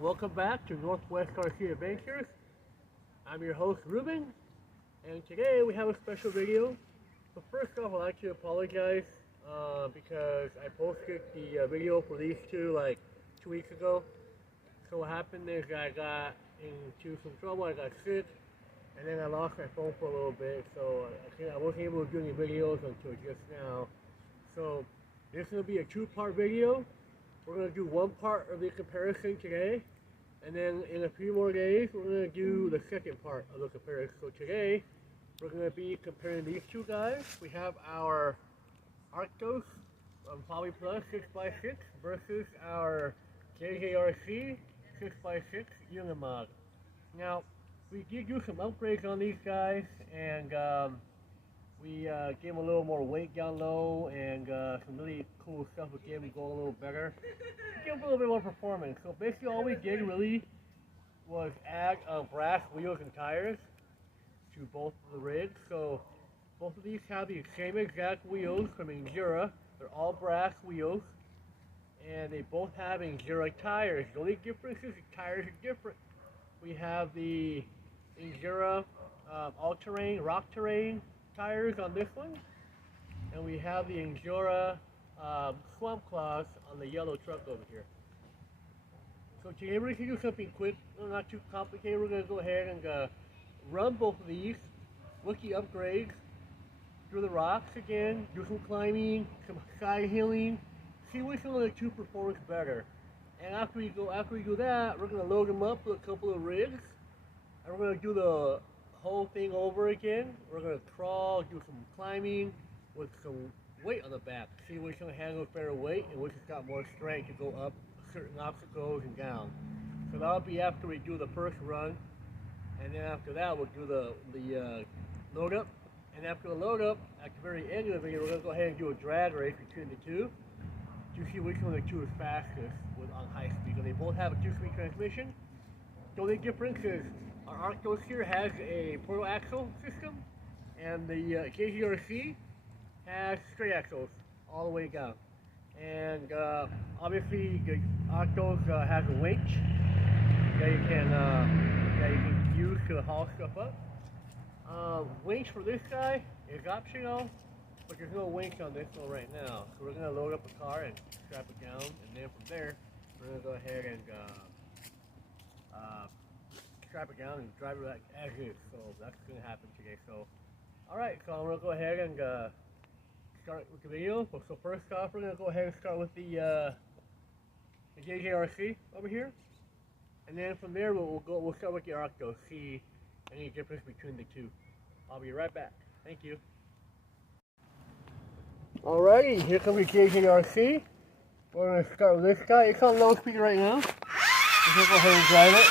Welcome back to Northwest RC Adventures. I'm your host Ruben, and today we have a special video. So first off, I'd like to apologize because I posted the video for these two like 2 weeks ago. So what happened is I got into some trouble, I got sick, and then I lost my phone for a little bit, so I wasn't able to do any videos until just now. So this is going to be a two-part video. We're going to do one part of the comparison today, and then in a few more days we're going to do the second part of the comparison. So today we're going to be comparing these two guys. We have our Arktos Hobbyplus 6x6 versus our Jjrc 6x6 Unimog. Now, we did do some upgrades on these guys, and we gave them a little more weight down low, and some really cool stuff with them to go a little better. Give them a little bit more performance. So basically all we did really was add brass wheels and tires to both of the rigs. So both of these have the same exact wheels from Jjrc. They're all brass wheels, and they both have Jjrc tires. The only difference is the tires are different. We have the Jjrc all-terrain, rock terrain tires on this one, and we have the Jjrc swamp claws on the yellow truck over here. So today we're going to do something quick, not too complicated. We're going to go ahead and run both of these, look at the upgrades, through the rocks again, do some climbing, some side hilling, see which one of the two performs better. And after we do that, we're going to load them up with a couple of rigs, and we're going to do the whole thing over again. We're going to crawl, do some climbing with some weight on the back, see which one handles better weight and which has got more strength to go up certain obstacles and down. So that'll be after we do the first run, and then after that we'll do the load up. And after the load up, at the very end of the video, we're going to go ahead and do a drag race between the two to see which one of the two is fastest on high speed. And they both have a 2-speed transmission. The only difference is our Arctos here has a portal axle system, and the Jjrc has straight axles all the way down. And obviously the Arctos has a winch that you can use to haul stuff up. Winch for this guy is optional, but there's no winch on this one right now. So we're going to load up the car and strap it down, and then from there we're going to go ahead and strap it down and drive it as is. So that's going to happen today. So, alright, so I'm going to go ahead and start with the video. So first off, we're going to go ahead and start with the Jjrc over here. And then from there, we'll start with the Arcto, see any difference between the two. I'll be right back. Thank you. Alrighty, here comes the Jjrc. We're going to start with this guy. It's on low speed right now. We're going to go ahead and drive it.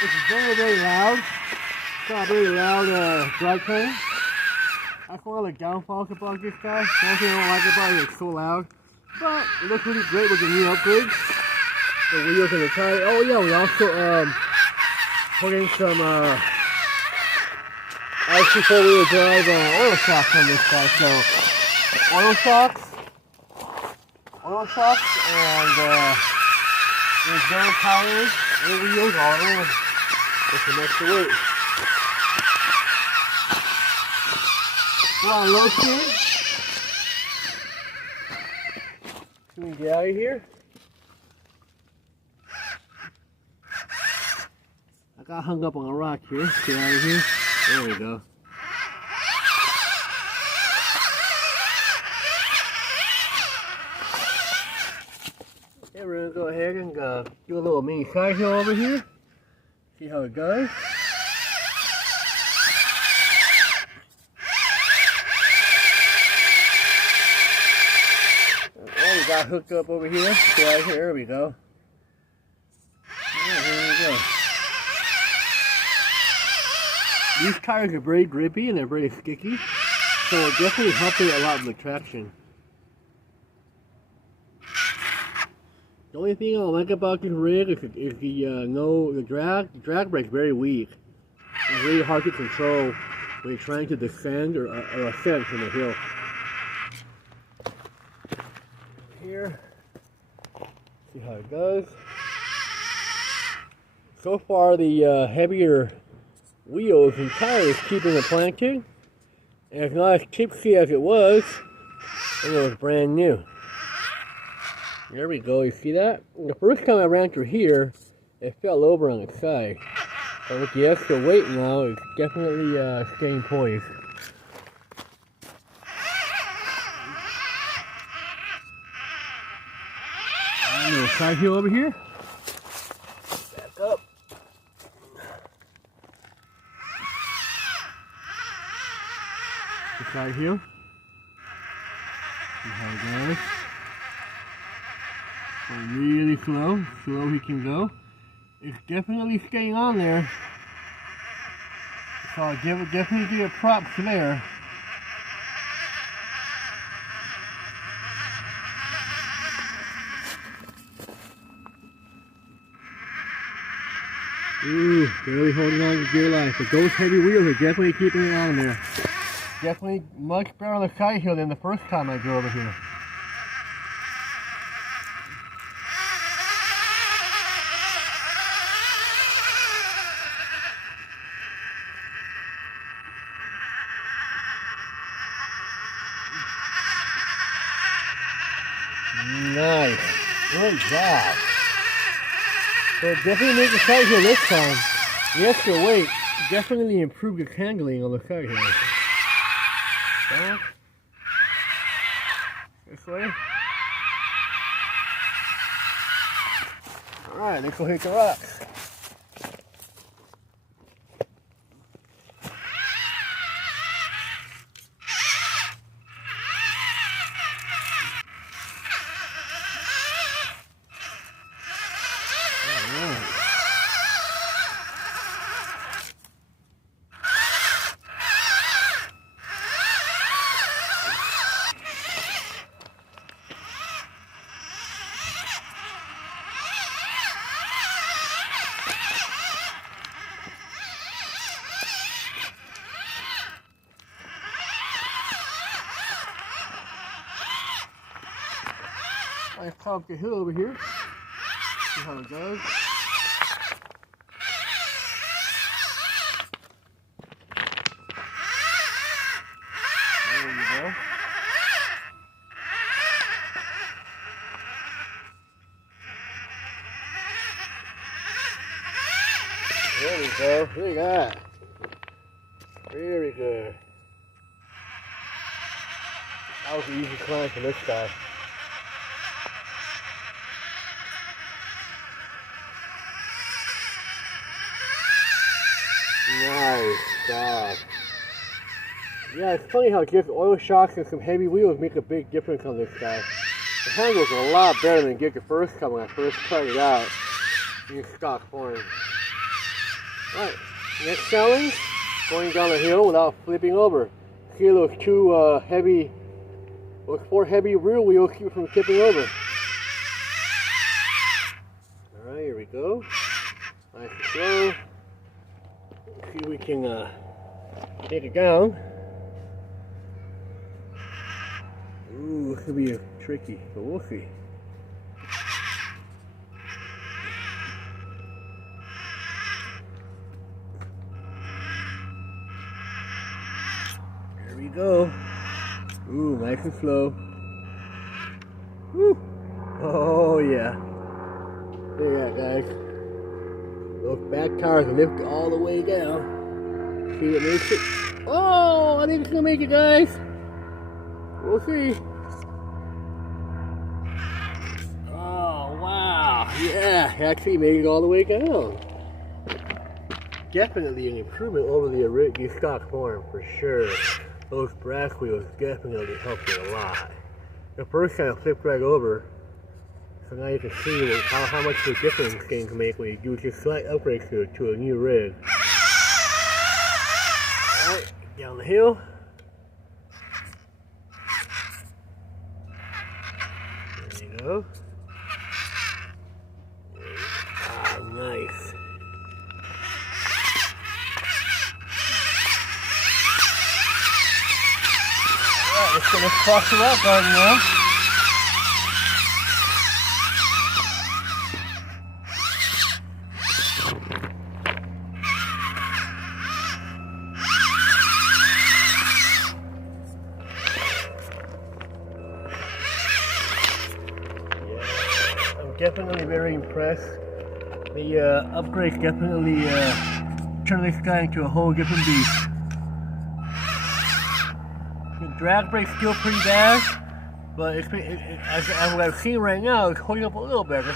This is very, very loud. It's got a very loud drivetrain. That's one of the downfalls about this guy. The only thing I don't like about it is it's so loud. But it looks really great with the new upgrades. The wheels and the tires. Oh yeah, we also put in some actually 4-wheel drive oil shocks on this guy. So oil shocks, and there's down tires. The wheels all in with some extra weight. We're on low speed. So we can get out of here. I got hung up on a rock here. Get out of here. There we go. Okay, we're going to go ahead and do a little mini side hill over here. See how it goes. Oh, we got hooked up over here. Right here, there we go. Yeah, there we go. These tires are very grippy and they're very sticky, so it definitely helps it a lot with the traction. The only thing I don't like about this rig is the drag. The drag brake's very weak. It's really hard to control when you're trying to descend or ascend from the hill. Here, see how it goes. So far, the heavier wheels and tires keeping the planking, and it's not as tipsy as it was when it was brand new. There we go, you see that? The first time I ran through here, it fell over on its side. But with the extra weight now, it's definitely staying poised. A little side hill over here. Back up. The side hill. See how it goes. Going really slow, slow he can go. It's definitely staying on there. So I'll definitely give it props there. Ooh, barely holding on to gear life. But those heavy wheels are definitely keeping it on there. Definitely much better on the side hill than the first time I drove over here. Nice. Good job. So definitely make the side hill this time. The extra weight definitely improved the handling on the side hill. Back. This way. Alright, let's go hit the rocks. I come up the hill over here. See how it goes. There you go. There we go. Look at that. Very good. That was an easy climb for this guy. Nice job. Yeah, it's funny how just oil shocks and some heavy wheels make a big difference on this guy. The handles are a lot better than get the first time when I first cut it out in stock form. Alright, next challenge, going down the hill without flipping over. See those two those four heavy rear wheels keep you from tipping over. Alright, here we go. Nice and slow. See if we can take it down. Ooh, this could be tricky, but we'll see. There we go. Ooh, nice and slow. Woo! Oh yeah. Look at that, guys. Those back tires lift all the way down. See what makes it? Oh, I think it's gonna make it, guys. We'll see. Oh, wow. Yeah, actually made it all the way down. Definitely an improvement over the stock form, for sure. Those brass wheels definitely helped it a lot. The first time I flipped right over. So now you can see how much of a difference things make when you do just slight upgrades to a new rig. Alright, down the hill. There you go. Ah, nice. Just gonna cross the rock garden now. Definitely very impressed. The upgrades definitely turned this guy into a whole different beast. The drag brake's still pretty bad, but as what I've seen right now, it's holding up a little better.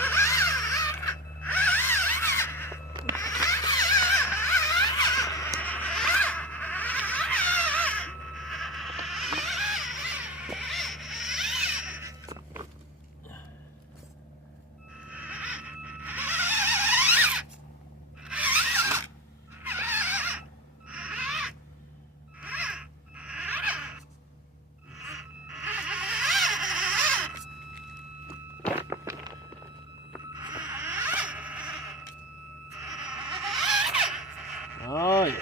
Oh yeah.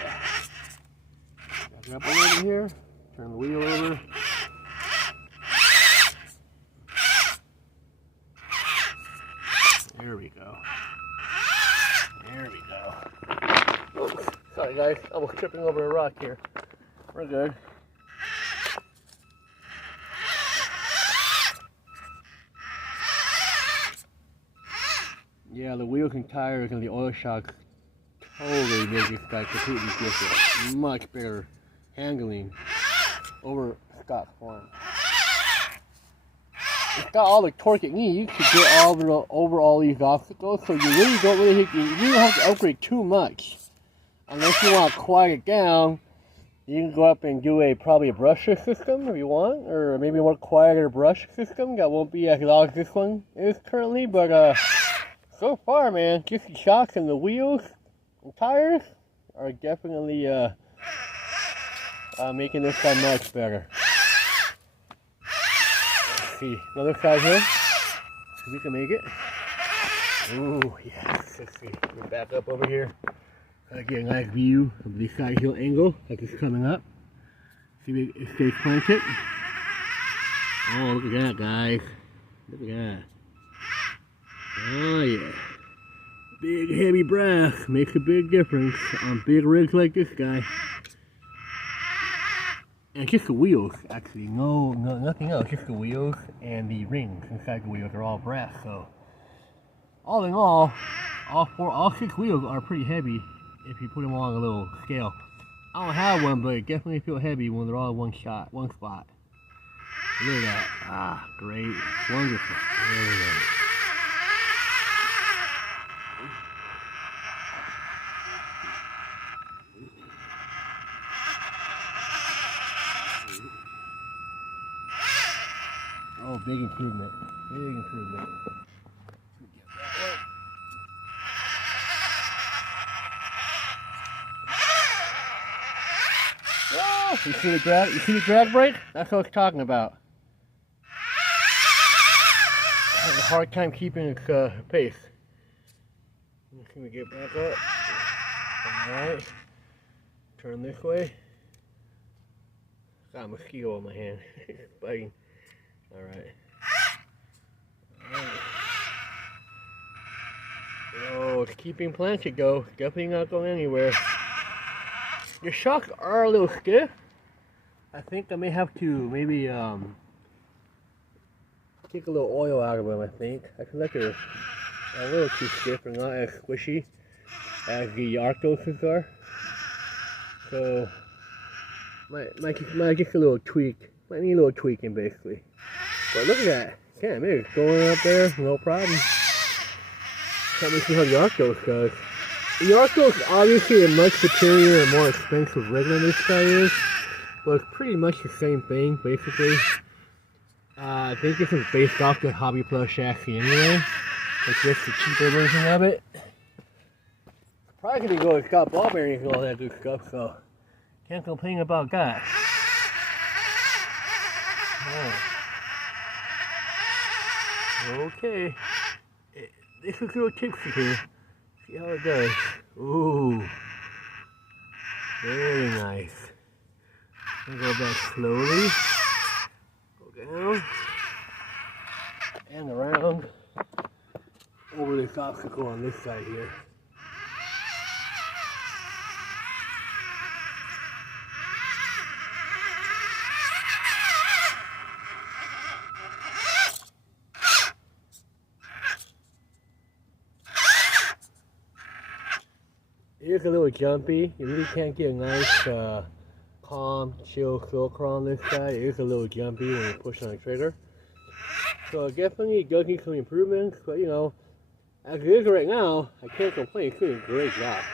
Back it up a little bit here. Turn the wheel over. There we go. There we go. Oops. Sorry guys, I was tripping over a rock here. We're good. Yeah, the wheels and tires and the oil shock totally make this guy completely different. Much better handling over stock form. It's got all the torque it needs to get over all these obstacles, so you really don't you don't have to upgrade too much. Unless you want to quiet it down, you can go up and do probably a brushless system if you want, or maybe a more quieter brush system that won't be as loud as this one is currently, but so far, man, just the shocks and the wheels and tires are definitely making this guy much better. Let's see, another side here. See if we can make it. Ooh, yes. Let's see. We're back up over here. Get a nice view of the side hill angle like it's coming up. See if it stays planted. Oh, look at that, guys. Look at that. Oh yeah. Big heavy brass makes a big difference on big rigs like this guy. And just the wheels, actually. No, nothing else. Just the wheels and the rings inside the wheels are all brass. So, all in all six wheels are pretty heavy if you put them on a little scale. I don't have one, but it definitely feels heavy when they're all in one spot. Look at that. Ah, great. Wonderful. There we go. Oh, big improvement. Big improvement. Oh, you see the drag? You see the drag brake? That's what I was talking about. I have a hard time keeping its pace. Can we get back up? Alright. Turn this way. Got a mosquito on my hand. It's biting. Alright. Oh, it's keeping planted though. Definitely not going anywhere. The shocks are a little stiff. I think I may have to maybe take a little oil out of them, I think. I feel like they're a little too stiff and not as squishy as the Arctos are. So might just a little tweak. Might need a little tweaking basically. But look at that. Damn, it's going up there, no problem. Let me see how the Arctos does. The Arctos obviously a much superior and more expensive rig than this guy is. But it's pretty much the same thing, basically. I think this is based off the Hobbyplus chassis anyway. It's just the cheaper version of it. Surprisingly though, it's got ball bearings and all that good stuff, so can't complain about that. Oh. Okay. This is a little tipsy here. See how it does. Ooh. Very nice. I'll go back slowly. down and around over this obstacle on this side here. It is a little jumpy. You really can't get a nice, calm, chill filter on this side. It is a little jumpy when you push on the trigger. So it definitely does need some improvements, but you know, as it is right now, I can't complain. It's doing a great job.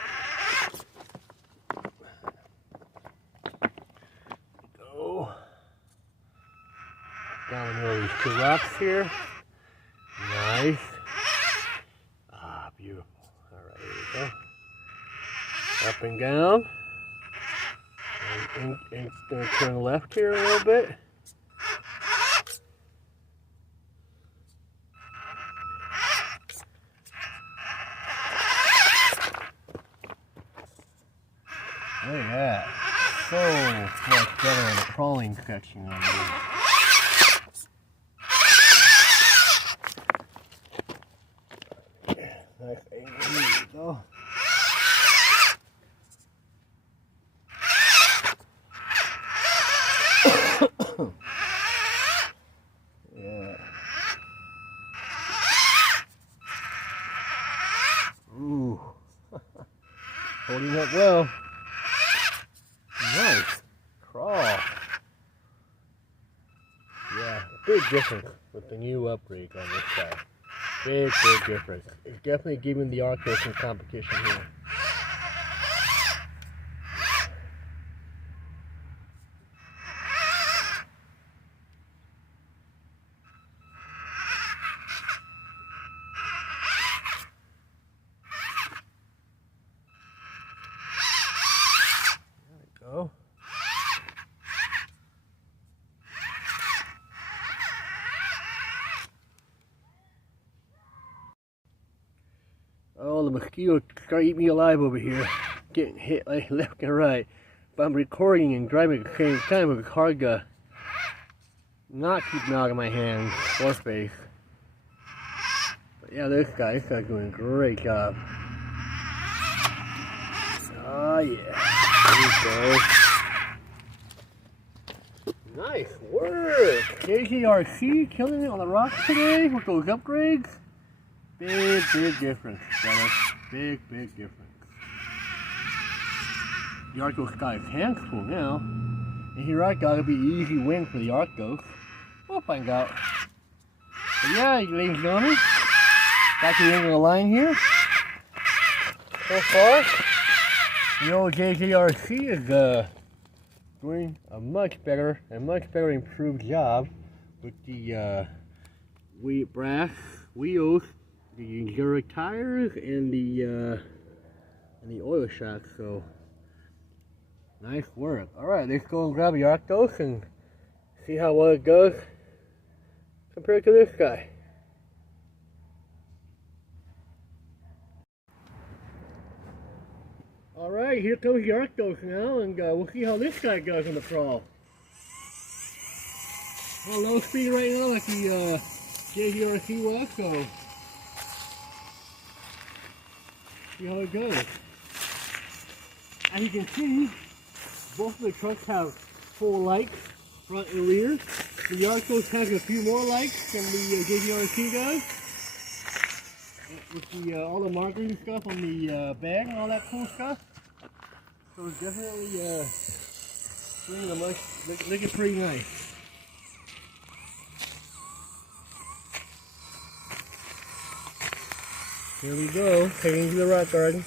Go down the middle of these two rocks here. Nice. Ah, beautiful. Alright, here we go. Up and down. And gonna turn left here a little bit. Look at that. So much better in the crawling section on this. Nice angle. Here we go. Yeah. Ooh. Holding up well. Nice. Crawl. Yeah, big difference with the new upgrades on this side. Big difference. It's definitely giving the Arcto some competition here. Go. Oh, the mosquitoes start eating me alive over here. Getting hit like left and right. But I'm recording and driving at the same time with a hard to not keep them out of my hands or face. But yeah, this guy's doing a great job. Oh yeah. There we go. Nice work! Jjrc killing it on the rocks today with those upgrades. Big difference, brother. Big difference. The Arktos got his hands full now. And here I gotta be an easy win for the Arktos. We'll find out. But yeah, ladies and gentlemen, back to the end of the line here. So far, the old Jjrc is doing a much better improved job with the brass wheels, the Jjrc tires, and the oil shocks. So nice work. All right, let's go and grab the Arktos and see how well it goes compared to this guy. Alright, here comes the Arktos now, and we'll see how this guy goes on the crawl. Well, low speed right now like the Jjrc was, so see how it goes. As you can see, both of the trucks have full lights, front and rear. The Arktos has a few more lights than the Jjrc does. With the all the markers and stuff on the bag and all that cool stuff. So it's definitely bringing a much, looking pretty nice. Here we go, heading to the rock garden.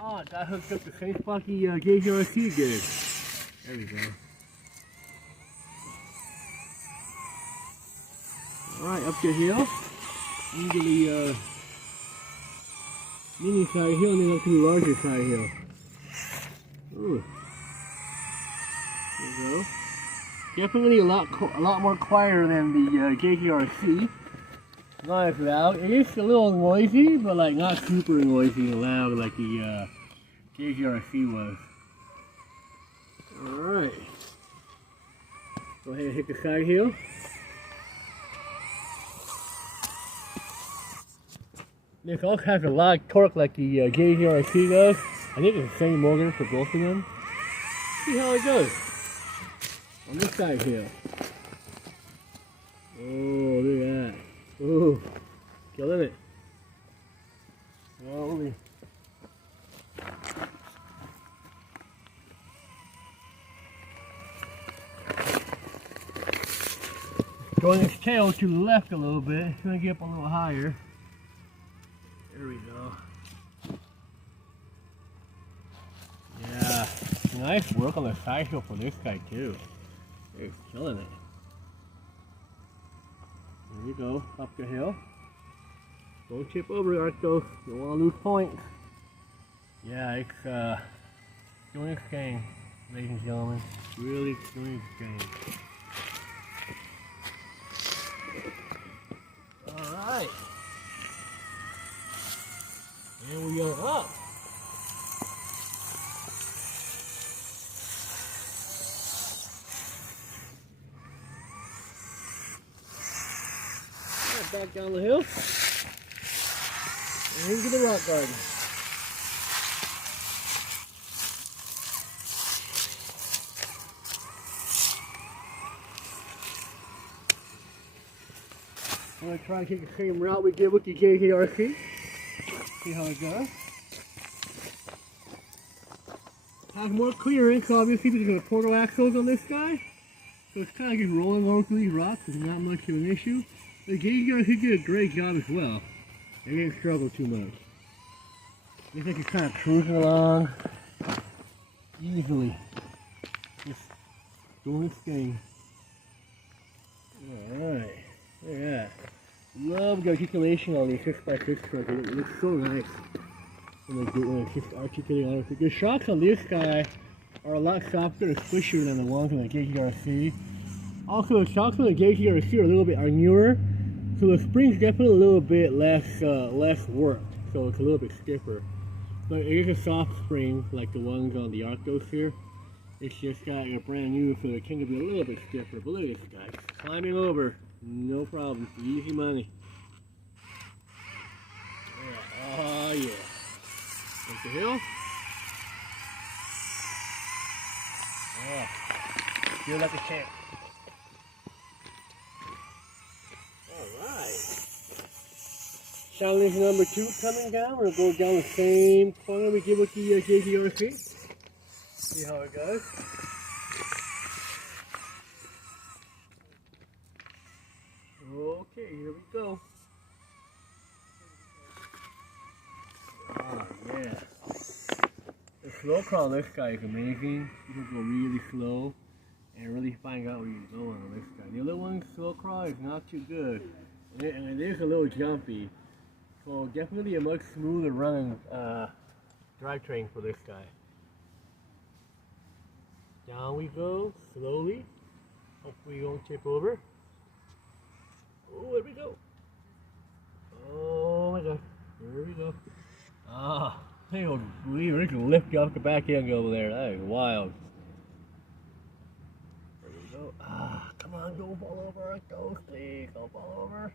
Oh, I got hooked up the same spot the Jjrc did. There we go. Alright, up the hill. Into the mini side hill and then up to the larger side hill. Ooh. There you go. Definitely a lot more quieter than the Jjrc. Not as loud. It is a little noisy, but like not super noisy and loud like the Jjrc was. Alright. Go ahead and hit the side hill. This also has a lot of torque like the Jjrc does. I think it's the same motor for both of them. See how it goes on this side here. Oh, look at that. Ooh, killing it. Holy. Going its tail to the left a little bit. It's going to get up a little higher. There we go. Yeah, nice work on the side hill for this guy too. He's killing it. There you go, up the hill. Don't tip over, Arcto. You don't want to lose points. Yeah, it's doing its game, ladies and gentlemen. Really doing its game. Alright. And we are up. Back down the hill. And into the rock garden. I'm going to try and take the same route we did with the Jjrc. See how it goes. Has more clearance, obviously, because of the portal axles on this guy. So it's kind of just rolling over through these rocks. It's not much of an issue. The Jjrc did a great job as well. They didn't struggle too much. Looks like it's kind of cruising along easily. Just doing its thing. Alright. Look at that. Love the articulation on these 6x6 trucks. It looks so nice when it's just articulating on it. The shocks on this guy are a lot softer and squishier than the ones on the Jjrc. Also, the shocks on the Jjrc are newer. So the spring's definitely a little bit less work, so it's a little bit stiffer. But it is a soft spring, like the ones on the Arctos here. It's just got a brand new, so it tends to be a little bit stiffer. But look at this guy, climbing over, no problem, easy money. Yeah. Oh yeah. Take the hill. Oh, feel like a champ. Challenge number 2 coming down. We're going to go down the same corner we did with the Jjrc. See how it goes. Okay, here we go. Oh yeah. The slow crawl on this guy is amazing. You can go really slow and really find out where you're going on this guy. The other one, slow crawl, is not too good. And it is a little jumpy. So definitely a much smoother running drivetrain for this guy. Down we go, slowly. Hopefully you don't tip over. Oh, there we go. Oh my god. There we go. Ah, I don't believe it. It can lift you off the back end over there. That is wild. There we go. Ah, come on, don't fall over, Arcto, please. Don't fall over.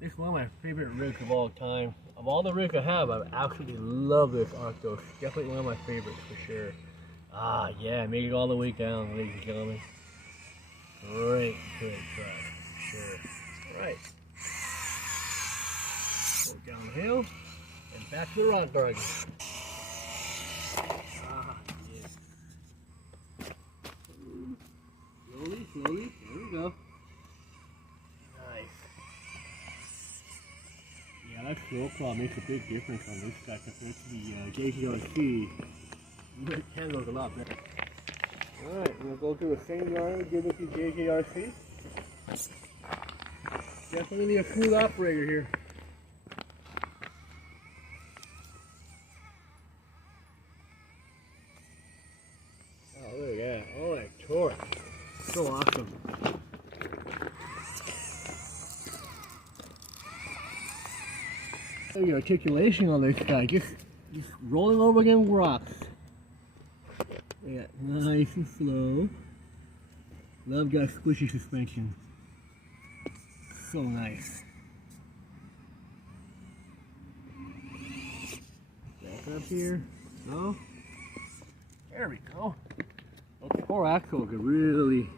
This is one of my favorite rigs of all time. Of all the rigs I have, I absolutely love this Arcto. Definitely one of my favorites for sure. Ah, yeah, made it all the way down, ladies and gentlemen. Great truck, for sure. Alright. Go down the hill and back to the rock garden. Ah, yeah. Slowly, slowly, there we go. That slow crawl makes a big difference on this guy compared to the Jjrc. It handles a lot better. Alright, we're going to go through the same line we did with the Jjrc. Definitely a smooth operator here. So awesome. Look at the articulation on this guy, just rolling over against rocks. Yeah, nice and slow. Love got squishy suspension. So nice. Back up here. Go. There we go. Okay, poor Arcto could really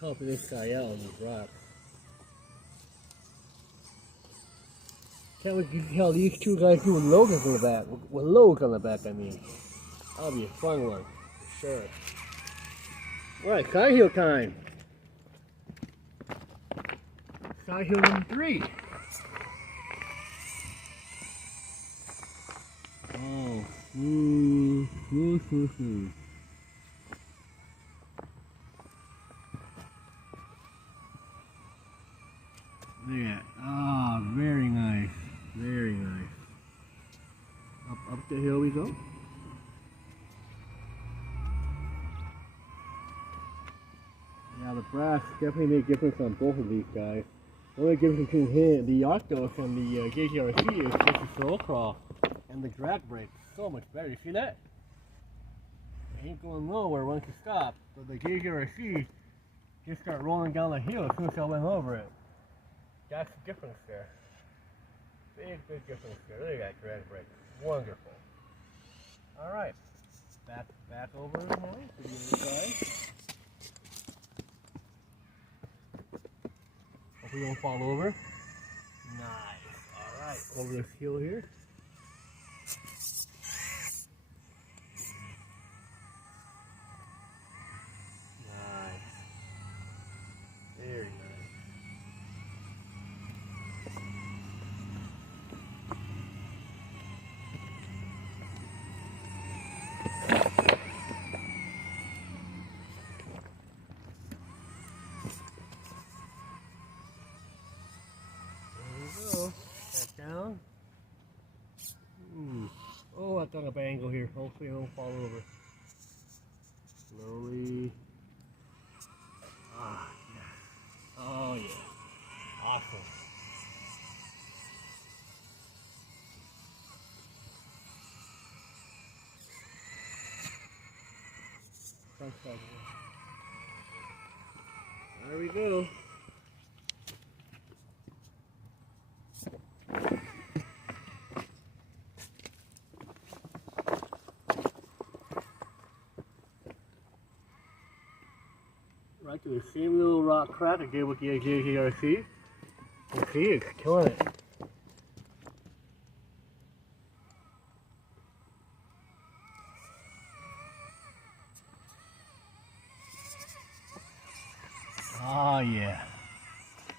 help this guy out on these rocks. Can't wait to see how these two guys do with Logan on the back. With Logan on the back, I mean. That'll be a fun one, for sure. Alright, side heel time. Side heel number 3. Oh, smooth. Look at that. Ah, very nice. Very nice. Up the hill we go. Yeah, the brass definitely make a difference on both of these guys. The only difference between the Arktos and the Jjrc is just the throw crawl and the drag brake. So much better. You see that? It ain't going nowhere once you stop. But the Jjrc just start rolling down the hill as soon as I went over it. That's the difference there. Big difference there. Look at that drag brake. Wonderful. Alright. Back over now to the other side. Hope we don't fall over. Nice. Alright. Over this hill here. Nice. Very nice. Back down. Oh, I've done a bangle here. Hopefully I don't fall over. Slowly. Ah, yeah. Oh, yeah. Awesome. There we go. Right to the same little rock crack I did with the Jjrc. You see, it's killing it. Oh yeah,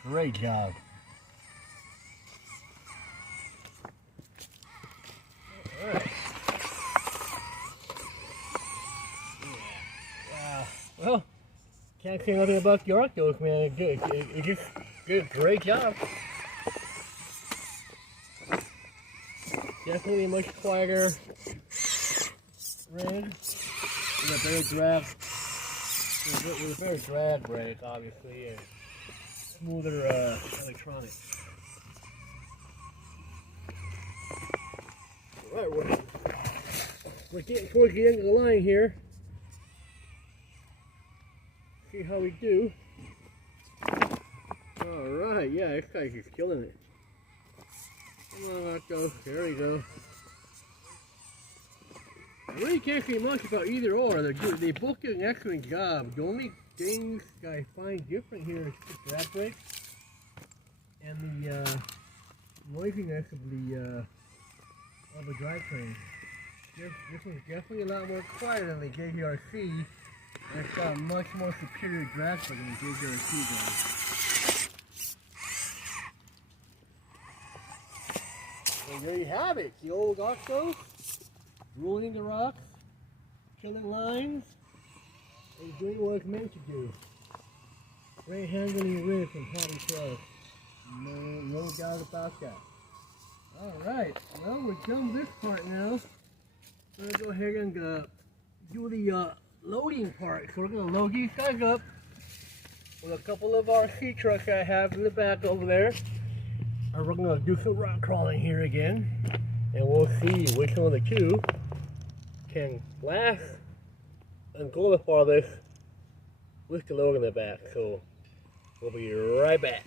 great job. All right. Yeah. Well, can't say nothing about the Arktos, man. It just did a great job. Definitely a much quieter rig with a better drag. With a better drag brake, obviously, and smoother electronics. Alright, we're getting towards the end of the line here. See how we do. Alright, yeah, this guy's just killing it. Come on, Arcto. There we go. I really can't say much about either or. They both did an excellent job. The only things I find different here is the drag brake and the noisiness of the drivetrain. This one's definitely a lot more quieter than the Jjrc, and it's got a much more superior drag brake than the Jjrc does. So there you have it, the old Arcto. Rolling the rocks, killing lines, and doing what it's meant to do. Great handling rig from Hobbyplus. No doubt about that. Alright, well, we're done with this part now. We're going to go ahead and do the loading part. So we're going to load these guys up with a couple of RC trucks I have in the back over there. And we're going to do some rock crawling here again. And we'll see which one of the two can last and go the farthest with the load in the back. So we'll be right back.